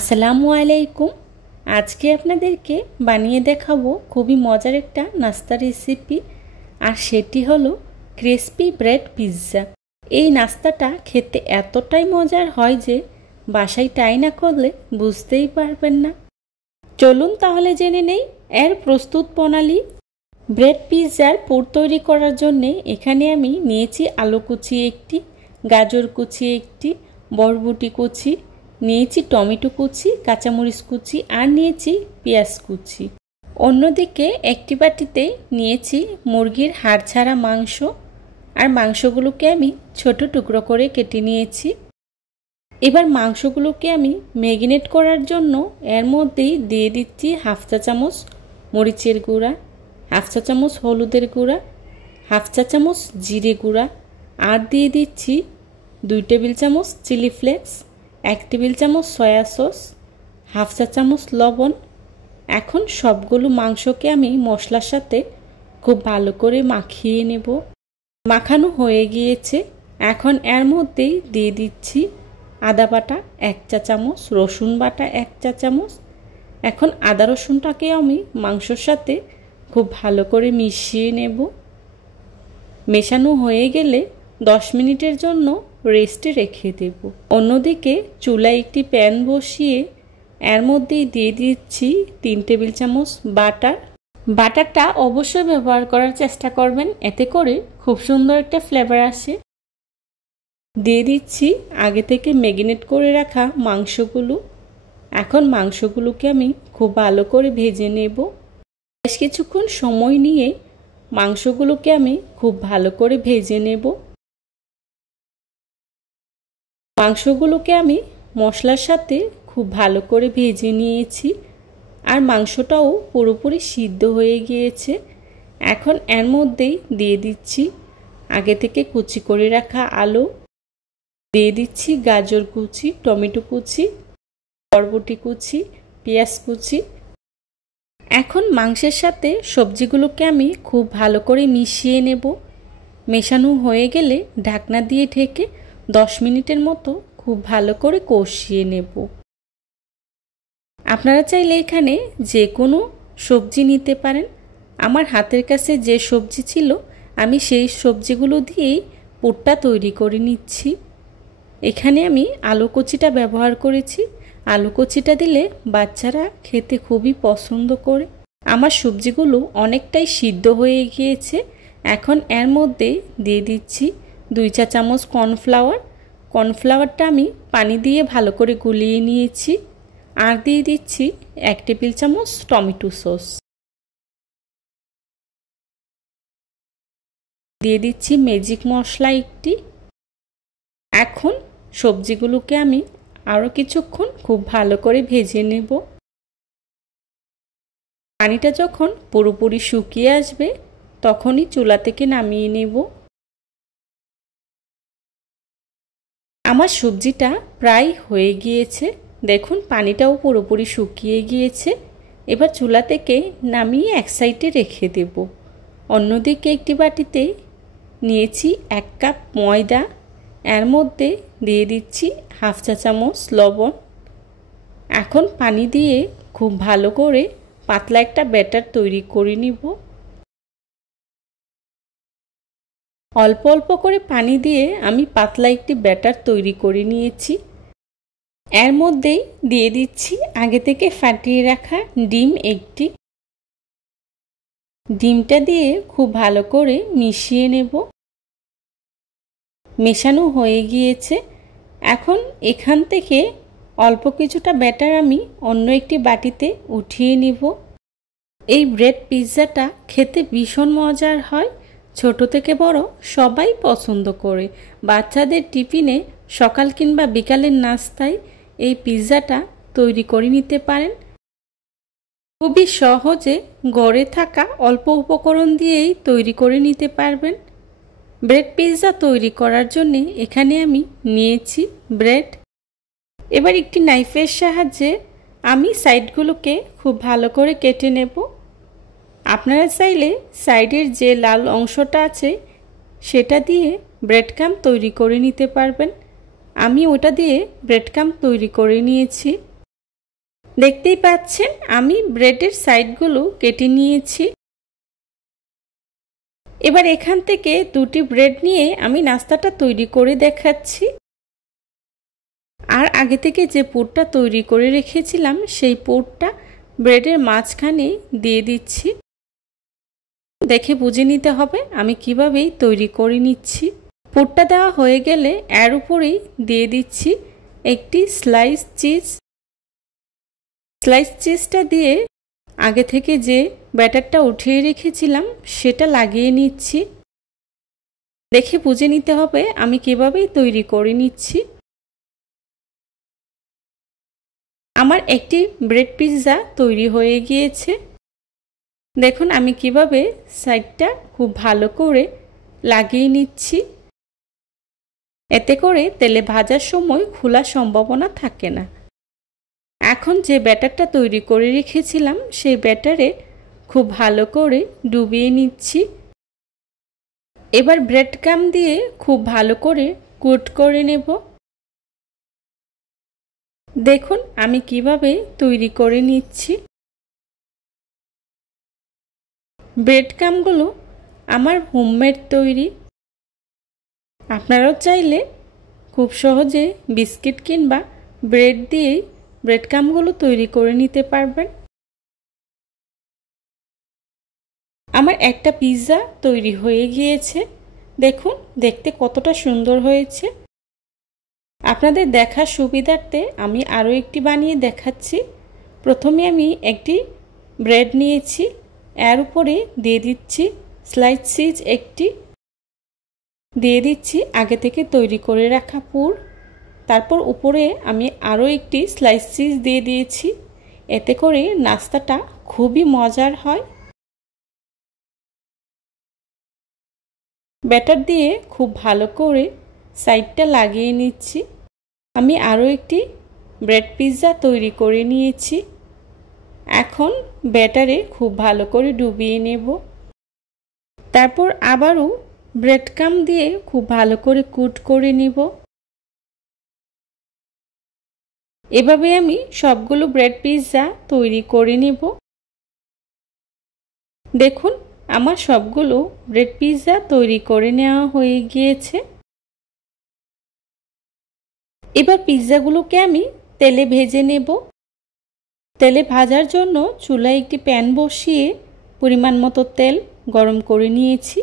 আসসালামু আলাইকুম। আজকে আপনাদেরকে বানিয়ে দেখাবো খুবই মজার একটা নাস্তা রেসিপি, আর সেটি হলো ক্রিসপি ব্রেড পিৎজা। এই নাস্তাটা খেতে এতটাই মজার হয় যে বাসায় ট্রাই না করলে বুঝতেই পারবেন না। চলুন তাহলে জেনে নেই এর প্রস্তুত প্রণালী। ব্রেড পিৎজার পুর তৈরি করার জন্য এখানে আমি নিয়েছি আলু কুচি একটি, গাজর কুচি একটি, বরবটি কুচি, নিয়েছি টমেটো কুচি, কাঁচামরিচ কুচি, আর নিয়েছি পেঁয়াজ কুচি। অন্যদিকে একটি বাটিতে নিয়েছি মুরগির হাড় ছাড়া মাংস, আর মাংসগুলোকে আমি ছোট টুকরো করে কেটে নিয়েছি। এবার মাংসগুলোকে আমি ম্যারিনেট করার জন্য এর মধ্যেই দিয়ে দিচ্ছি হাফ চা চামচ মরিচের গুঁড়া, হাফ চা চামচ হলুদের গুঁড়া, হাফ চা চামচ জিরে গুঁড়া, আর দিয়ে দিচ্ছি 2 টেবিল চামচ চিলি ফ্লেক্স, 1 টেবিল চামচ সয়া সস, হাফ চা চামচ লবণ। এখন সবগুলো মাংসকে আমি মশলার সাথে খুব ভালো করে মাখিয়ে নেব। মাখানো হয়ে গিয়েছে। এখন এর মধ্যেই দিয়ে দিচ্ছি আদা বাটা 1 চা চামচ, রসুন বাটা 1 চা চামচ। এখন আদা রসুনটাকে আমি মাংসর সাথে খুব ভালো করে মিশিয়ে নেব। মেশানো হয়ে গেলে 10 মিনিটের জন্য রেস্টে রেখে দেব। অন্যদিকে চুলায় একটি প্যান বসিয়ে এর মধ্যে দিয়ে দিচ্ছি 3 টেবিল চামচ বাটার। বাটারটা অবশ্যই ব্যবহার করার চেষ্টা করবেন, এতে করে খুব সুন্দর একটা ফ্লেভার আসে। দিয়ে দিচ্ছি আগে থেকে ম্যারিনেট করে রাখা মাংসগুলো। এখন মাংসগুলোকে আমি খুব ভালো করে ভেজে নেব। বেশ কিছুক্ষণ সময় নিয়ে মাংসগুলোকে আমি খুব ভালো করে ভেজে নেব। মাংসগুলোকে আমি মশলার সাথে খুব ভালো করে ভেজে নিয়েছি, আর মাংসটাও পুরোপুরি সিদ্ধ হয়ে গিয়েছে। এখন এর মধ্যেই দিয়ে দিচ্ছি আগে থেকে কুচি করে রাখা আলু, দিয়ে দিচ্ছি গাজর কুচি, টমেটো কুচি, বরবটি কুচি, পেঁয়াজ কুচি। এখন মাংসের সাথে সবজিগুলোকে আমি খুব ভালো করে মিশিয়ে নেব। মেশানো হয়ে গেলে ঢাকনা দিয়ে ঢেকে 10 মিনিটের মতো খুব ভালো করে কষিয়ে নেব। আপনারা চাইলে এখানে যে কোনো সবজি নিতে পারেন। আমার হাতের কাছে যে সবজি ছিল আমি সেই সবজিগুলো দিয়েই পুরটা তৈরি করে নিচ্ছি। এখানে আমি আলু কুচিটা ব্যবহার করেছি। আলু কুচিটা দিলে বাচ্চারা খেতে খুবই পছন্দ করে। আমার সবজিগুলো অনেকটাই সিদ্ধ হয়ে গিয়েছে। এখন এর মধ্যে দিয়ে দিচ্ছি 2 চা চামচ কর্নফ্লাওয়ার। কর্নফ্লাওয়ারটা আমি পানি দিয়ে ভালো করে গুলিয়ে নিয়েছি। আর দিয়ে দিচ্ছি 1 টেবিল চামচ টমেটো সস। দিয়ে দিচ্ছি ম্যাজিক মশলা একটি। এখন সবজিগুলোকে আমি আরও কিছুক্ষণ খুব ভালো করে ভেজে নেব। পানিটা যখন পুরোপুরি শুকিয়ে আসবে তখনই চুলা থেকে নামিয়ে নেব। আমার সবজিটা প্রায় হয়ে গিয়েছে। দেখুন পানিটাও পুরোপুরি শুকিয়ে গিয়েছে। এবার চুলা থেকে নামিয়ে এক সাইডে রেখে দেব। অন্যদিকে একটি বাটিতে নিয়েছি 1 কাপ ময়দা। এর মধ্যে দিয়ে দিচ্ছি হাফ চা চামচ লবণ। এখন পানি দিয়ে খুব ভালো করে পাতলা একটা ব্যাটার তৈরি করে নিব। অল্প অল্প করে পানি দিয়ে আমি পাতলা একটি ব্যাটার তৈরি করে নিয়েছি। এর মধ্যেই দিয়ে দিচ্ছি আগে থেকে ফাটিয়ে রাখা ডিম একটি। ডিমটা দিয়ে খুব ভালো করে মিশিয়ে নেব। মেশানো হয়ে গিয়েছে। এখন এখান থেকে অল্প কিছুটা ব্যাটার আমি অন্য একটি বাটিতে উঠিয়ে নিব। এই ব্রেড পিৎজাটা খেতে ভীষণ মজার হয়। ছোট থেকে বড় সবাই পছন্দ করে। বাচ্চাদের টিফিনে সকাল কিংবা বিকালের নাস্তায় এই পিৎজাটা তৈরি করে নিতে পারেন। খুবই সহজে ঘরে থাকা অল্প উপকরণ দিয়েই তৈরি করে নিতে পারবেন। ব্রেড পিৎজা তৈরি করার জন্য এখানে আমি নিয়েছি ব্রেড। এবার একটি নাইফের সাহায্যে আমি সাইডগুলোকে খুব ভালো করে কেটে নেব। আপনারা চাইলে সাইডের যে লাল অংশটা আছে সেটা দিয়ে ব্রেড ক্রাম্ব তৈরি করে নিতে পারবেন। আমি ওটা দিয়ে ব্রেড ক্রাম্ব তৈরি করে নিয়েছি। দেখতেই পাচ্ছেন আমি ব্রেডের সাইডগুলো কেটে নিয়েছি। এবার এখান থেকে দুটি ব্রেড নিয়ে আমি নাস্তাটা তৈরি করে দেখাচ্ছি। আর আগে থেকে যে পুরটা তৈরি করে রেখেছিলাম সেই পুরটা ব্রেডের মাঝখানে দিয়ে দিচ্ছি। দেখে বুঝে নিতে হবে আমি কিভাবে তৈরি করে নিচ্ছি। পুরটা দেওয়া হয়ে গেলে এর উপরেই দিয়ে দিচ্ছি একটি স্লাইস চিজ। স্লাইস চিজটা দিয়ে আগে থেকে যে ব্যাটারটা উঠিয়ে রেখেছিলাম সেটা লাগিয়ে নিচ্ছি। দেখে বুঝে নিতে হবে আমি কিভাবে তৈরি করে নিচ্ছি। আমার একটি ব্রেড পিৎজা তৈরি হয়ে গিয়েছে। দেখুন আমি কিভাবে সাইডটা খুব ভালো করে লাগিয়ে নিচ্ছি। এতে করে তেলে ভাজার সময় খোলার সম্ভাবনা থাকে না। এখন যে ব্যাটারটা তৈরি করে রেখেছিলাম সেই ব্যাটারে খুব ভালো করে ডুবিয়ে নিচ্ছি। এবার ব্রেড ক্রাম্ব দিয়ে খুব ভালো করে কোট করে নেব। দেখুন আমি কিভাবে তৈরি করে নিচ্ছি। ব্রেড ক্রাম্বগুলো আমার হোমমেড তৈরি। আপনারাও চাইলে খুব সহজে বিস্কিট কিংবা ব্রেড দিয়েই ব্রেড ক্রাম্বগুলো তৈরি করে নিতে পারবেন। আমার একটা পিৎজা তৈরি হয়ে গিয়েছে। দেখুন দেখতে কতটা সুন্দর হয়েছে। আপনাদের দেখার সুবিধার্থে আমি আরও একটি বানিয়ে দেখাচ্ছি। প্রথমে আমি একটি ব্রেড নিয়েছি, এর উপরে দিয়ে দিচ্ছি স্লাইস চিজ, একটি দিয়ে দিচ্ছি আগে থেকে তৈরি করে রাখা পুর। তারপর উপরে আমি আরও একটি স্লাইস চিজ দিয়ে দিয়েছি। এতে করে নাস্তাটা খুবই মজার হয়। ব্যাটার দিয়ে খুব ভালো করে সাইডটা লাগিয়ে নিচ্ছি। আমি আরও একটি ব্রেড পিৎজা তৈরি করে নিয়েছি। এখন ব্যাটারে খুব ভালো করে ডুবিয়ে নেব। তারপর আবারও ব্রেড ক্রাম্ব দিয়ে খুব ভালো করে কোট করে নেব। এভাবে আমি সবগুলো ব্রেড পিৎজা তৈরি করে নেব। দেখুন আমার সবগুলো ব্রেড পিৎজা তৈরি করে নেওয়া হয়ে গিয়েছে। এবার পিৎজাগুলোকে আমি তেলে ভেজে নেব। তেলে ভাজার জন্য চুলায় একটি প্যান বসিয়ে পরিমাণ মতো তেল গরম করে নিয়েছি।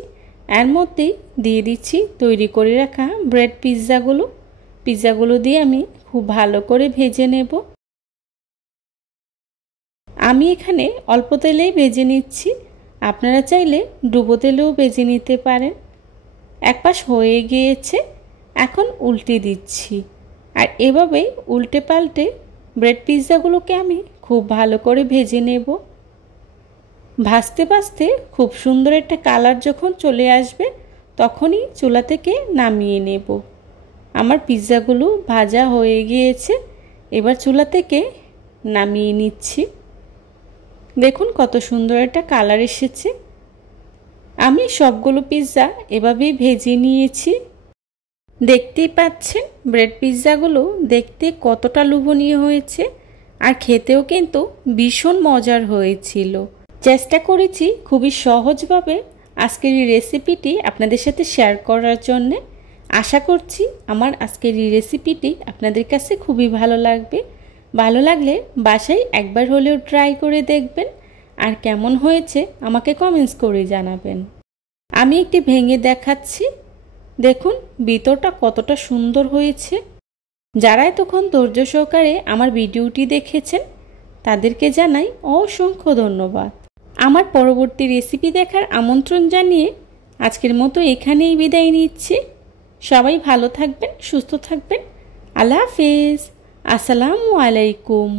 এর মধ্যেই দিয়ে দিচ্ছি তৈরি করে রাখা ব্রেড পিৎজাগুলো। পিৎজাগুলো দিয়ে আমি খুব ভালো করে ভেজে নেব। আমি এখানে অল্প তেলেই ভেজে নিচ্ছি। আপনারা চাইলে ডুবো তেলেও ভেজে নিতে পারেন। এক পাশ হয়ে গিয়েছে, এখন উল্টে দিচ্ছি। আর এভাবেই উল্টে পাল্টে ব্রেড পিৎজাগুলোকে আমি খুব ভালো করে ভেজে নেব। ভাজতে ভাজতে খুব সুন্দর একটা কালার যখন চলে আসবে তখনই চুলা থেকে নামিয়ে নেব। আমার পিৎজাগুলো ভাজা হয়ে গিয়েছে, এবার চুলা থেকে নামিয়ে নিচ্ছি। দেখুন কত সুন্দর একটা কালার এসেছে। আমি সবগুলো পিৎজা এভাবেই ভেজে নিয়েছি। দেখতেই পাচ্ছেন ব্রেড পিৎজাগুলো দেখতে কতটা লোভনীয় হয়েছে, আর খেতেও কিন্তু ভীষণ মজার হয়েছিল। চেষ্টা করেছি খুবই সহজভাবে আজকের এই রেসিপিটি আপনাদের সাথে শেয়ার করার জন্য। আশা করছি আমার আজকের এই রেসিপিটি আপনাদের কাছে খুবই ভালো লাগবে। ভালো লাগলে বাসায় একবার হলেও ট্রাই করে দেখবেন, আর কেমন হয়েছে আমাকে কমেন্টস করে জানাবেন। আমি একটি ভেঙে দেখাচ্ছি। দেখুন ভিতরটা কতটা সুন্দর হয়েছে। যারা এতক্ষণ ধৈর্য সহকারে আমার ভিডিওটি দেখেছেন তাদেরকে জানাই অসংখ্য ধন্যবাদ। আমার পরবর্তী রেসিপি দেখার আমন্ত্রণ জানিয়ে আজকের মতো এখানেই বিদায় নিচ্ছি। সবাই ভালো থাকবেন, সুস্থ থাকবেন। আল্লাহ হাফেজ। আসসালামু আলাইকুম।